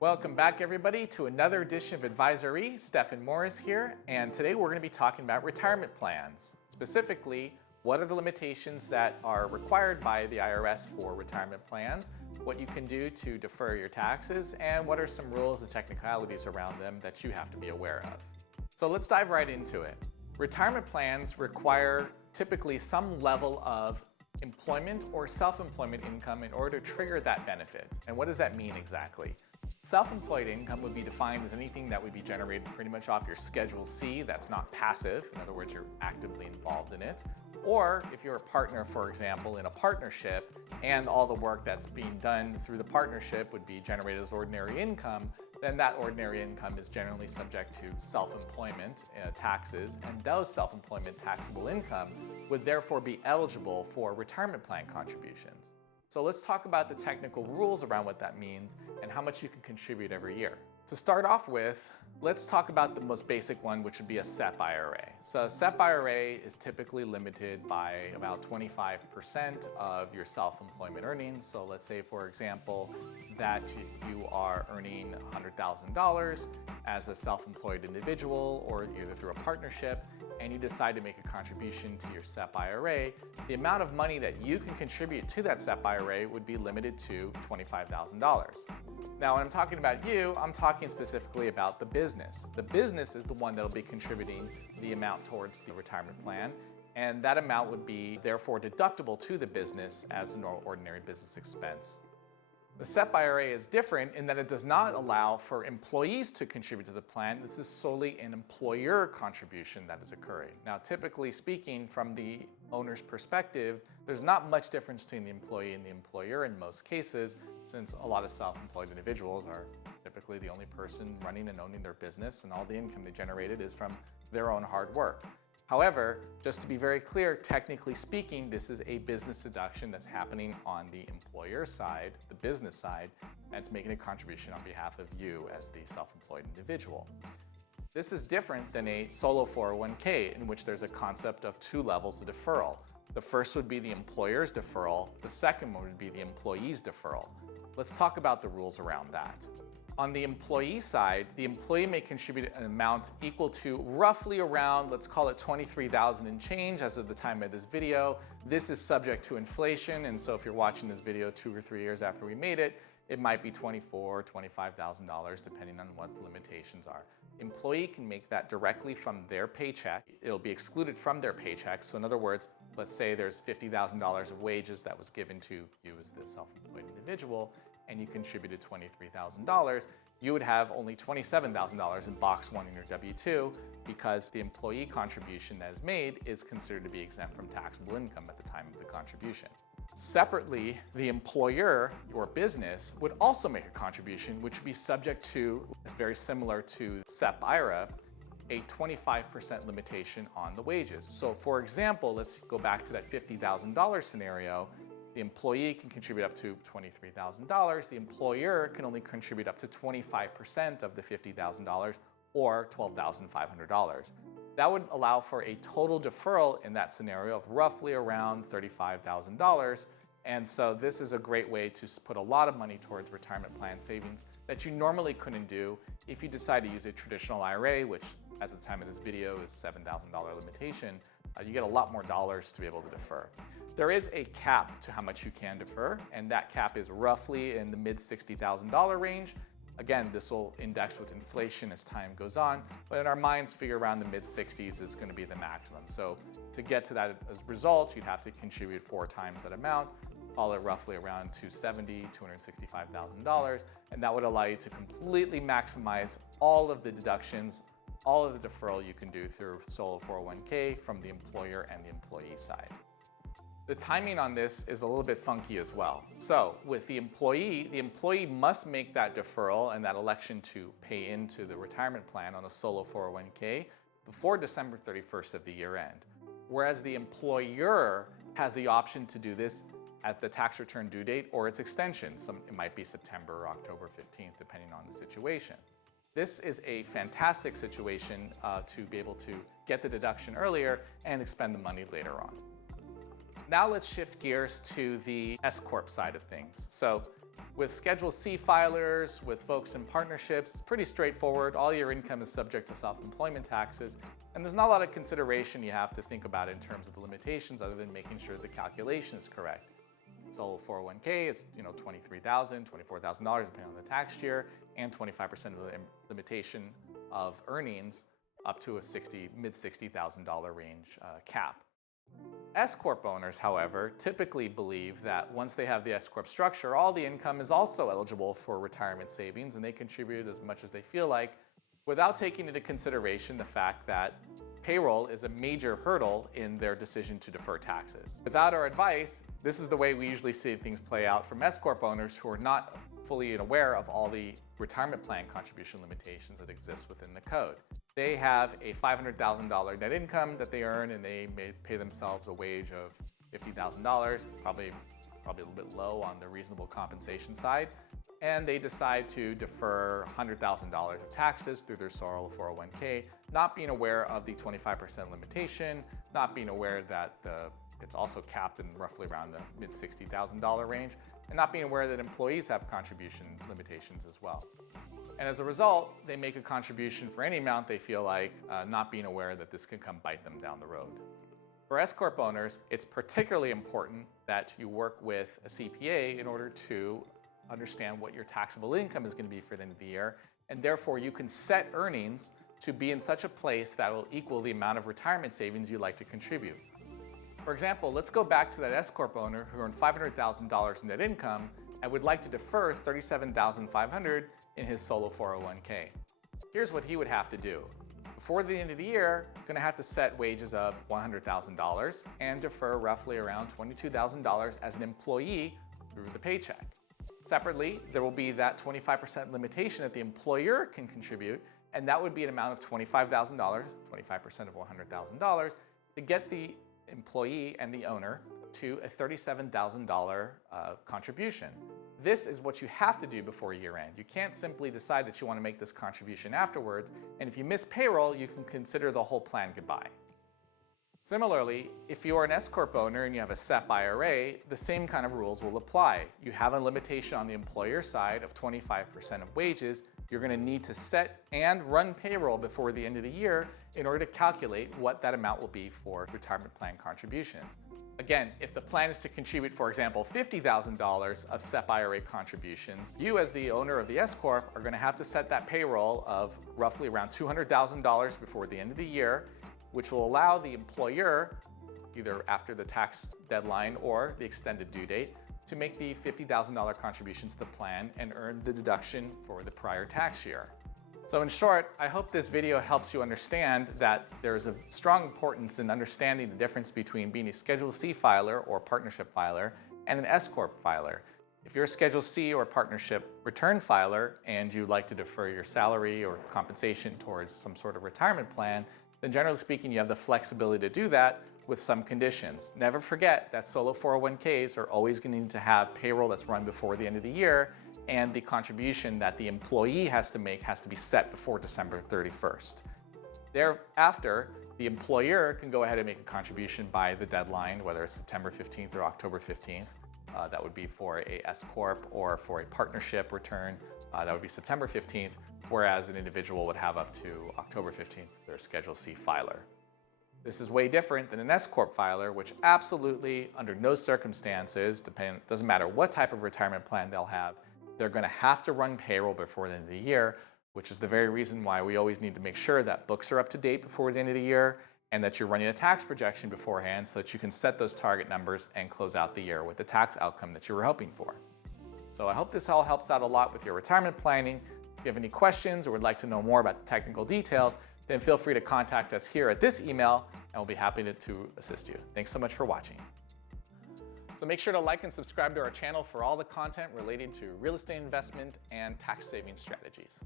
Welcome back, everybody, to another edition of Advisory. Stephen Morris here, and today we're going to be talking about retirement plans. Specifically, what are the limitations that are required by the IRS for retirement plans, what you can do to defer your taxes, and what are some rules and technicalities around them that you have to be aware of. So let's dive right into it. Retirement plans require typically some level of employment or self-employment income in order to trigger that benefit. And what does that mean exactly? Self-employed income would be defined as anything that would be generated pretty much off your Schedule C that's not passive, in other words, you're actively involved in it. Or if you're a partner, for example, in a partnership, and all the work that's being done through the partnership would be generated as ordinary income, then that ordinary income is generally subject to self-employment taxes, and those self-employment taxable income would therefore be eligible for retirement plan contributions. So let's talk about the technical rules around what that means and how much you can contribute every year. To start off with, let's talk about the most basic one, which would be a SEP IRA. So a SEP IRA is typically limited by about 25% of your self-employment earnings. So let's say, for example, that you are earning $100,000 as a self-employed individual or either through a partnership, and you decide to make a contribution to your SEP IRA, the amount of money that you can contribute to that SEP IRA would be limited to $25,000. Now, when I'm talking about you, I'm talking specifically about the business. The business is the one that'll be contributing the amount towards the retirement plan, and that amount would be therefore deductible to the business as an ordinary business expense. The SEP IRA is different in that it does not allow for employees to contribute to the plan. This is solely an employer contribution that is occurring. Now, typically speaking, from the owner's perspective, there's not much difference between the employee and the employer in most cases, since a lot of self-employed individuals are typically the only person running and owning their business, and all the income they generated is from their own hard work. However, just to be very clear, technically speaking, this is a business deduction that's happening on the employer side, the business side, and it's making a contribution on behalf of you as the self-employed individual. This is different than a solo 401k, in which there's a concept of two levels of deferral. The first would be the employer's deferral, the second one would be the employee's deferral. Let's talk about the rules around that. On the employee side, the employee may contribute an amount equal to roughly around, let's call it $23,000 and change as of the time of this video. This is subject to inflation, and so if you're watching this video 2 or 3 years after we made it, it might be $24,000 or $25,000 depending on what the limitations are. Employee can make that directly from their paycheck. It'll be excluded from their paycheck. So in other words, let's say there's $50,000 of wages that was given to you as the self-employed individual, and you contributed $23,000, you would have only $27,000 in box 1 in your W-2 because the employee contribution that is made is considered to be exempt from taxable income at the time of the contribution. Separately, the employer, your business, would also make a contribution which would be subject to, it's very similar to SEP IRA, a 25% limitation on the wages. So for example, let's go back to that $50,000 scenario. The employee can contribute up to $23,000. The employer can only contribute up to 25% of the $50,000 or $12,500. That would allow for a total deferral in that scenario of roughly around $35,000. And so this is a great way to put a lot of money towards retirement plan savings that you normally couldn't do if you decide to use a traditional IRA, which as of the time of this video is $7,000 limitation. You get a lot more dollars to be able to defer. There is a cap to how much you can defer, and that cap is roughly in the mid $60,000 range. Again, this will index with inflation as time goes on, but in our minds, figure around the mid 60s is going to be the maximum. So to get to that as a result, you'd have to contribute 4 times that amount, call it roughly around $270,000, $265,000, and that would allow you to completely maximize all of the deductions, all of the deferral you can do through solo 401k from the employer and the employee side. The timing on this is a little bit funky as well. So with the employee must make that deferral and that election to pay into the retirement plan on a solo 401k before December 31st of the year end. Whereas the employer has the option to do this at the tax return due date or its extension. It might be September or October 15th, depending on the situation. This is a fantastic situation to be able to get the deduction earlier and expend the money later on. Now let's shift gears to the S Corp side of things. So With Schedule C filers, with folks in partnerships, it's pretty straightforward. All your income is subject to self-employment taxes, and there's not a lot of consideration you have to think about in terms of the limitations other than making sure the calculation is correct. Solo 401k, it's $23,000, $24,000 depending on the tax year, and 25% of the limitation of earnings up to a mid $60,000 range cap. S Corp owners, however, typically believe that once they have the S Corp structure, all the income is also eligible for retirement savings and they contribute as much as they feel like without taking into consideration the fact that payroll is a major hurdle in their decision to defer taxes. Without our advice, this is the way we usually see things play out from S Corp owners who are not fully aware of all the retirement plan contribution limitations that exist within the code. They have a $500,000 net income that they earn and they may pay themselves a wage of $50,000, probably a little bit low on the reasonable compensation side, and they decide to defer $100,000 of taxes through their Solo 401k, not being aware of the 25% limitation, not being aware that it's also capped in roughly around the mid $60,000 range, and not being aware that employees have contribution limitations as well. And as a result, they make a contribution for any amount they feel like, not being aware that this can come bite them down the road. For S Corp owners, it's particularly important that you work with a CPA in order to understand what your taxable income is going to be for the end of the year, and therefore you can set earnings to be in such a place that will equal the amount of retirement savings you'd like to contribute. For example, let's go back to that S Corp owner who earned $500,000 in net income and would like to defer $37,500 in his Solo 401k. Here's what he would have to do. Before the end of the year, you're going to have to set wages of $100,000 and defer roughly around $22,000 as an employee through the paycheck. Separately, there will be that 25% limitation that the employer can contribute, and that would be an amount of $25,000, 25% of $100,000, to get the employee and the owner to a $37,000 contribution. This is what you have to do before year end. You can't simply decide that you want to make this contribution afterwards, and if you miss payroll, you can consider the whole plan goodbye. Similarly, if you are an S Corp owner and you have a SEP IRA, the same kind of rules will apply. You have a limitation on the employer side of 25% of wages. You're going to need to set and run payroll before the end of the year in order to calculate what that amount will be for retirement plan contributions. Again, if the plan is to contribute, for example, $50,000 of SEP IRA contributions, you as the owner of the S Corp are going to have to set that payroll of roughly around $200,000 before the end of the year, which will allow the employer, either after the tax deadline or the extended due date, to make the $50,000 contribution to the plan and earn the deduction for the prior tax year. So in short, I hope this video helps you understand that there is a strong importance in understanding the difference between being a Schedule C filer or partnership filer and an S Corp filer. If you're a Schedule C or partnership return filer and you'd like to defer your salary or compensation towards some sort of retirement plan, then generally speaking, you have the flexibility to do that with some conditions. Never forget that Solo 401ks are always going to need to have payroll that's run before the end of the year, and the contribution that the employee has to make has to be set before December 31st. Thereafter, the employer can go ahead and make a contribution by the deadline, whether it's September 15th or October 15th. That would be for a S Corp or for a partnership return. That would be September 15th, whereas an individual would have up to October 15th, their Schedule C filer. This is way different than an S Corp filer, which absolutely, under no circumstances, doesn't matter what type of retirement plan they'll have, they're going to have to run payroll before the end of the year, which is the very reason why we always need to make sure that books are up to date before the end of the year and that you're running a tax projection beforehand so that you can set those target numbers and close out the year with the tax outcome that you were hoping for. So I hope this all helps out a lot with your retirement planning. If you have any questions or would like to know more about the technical details, then feel free to contact us here at this email and we'll be happy to assist you. Thanks so much for watching. So make sure to like and subscribe to our channel for all the content related to real estate investment and tax saving strategies.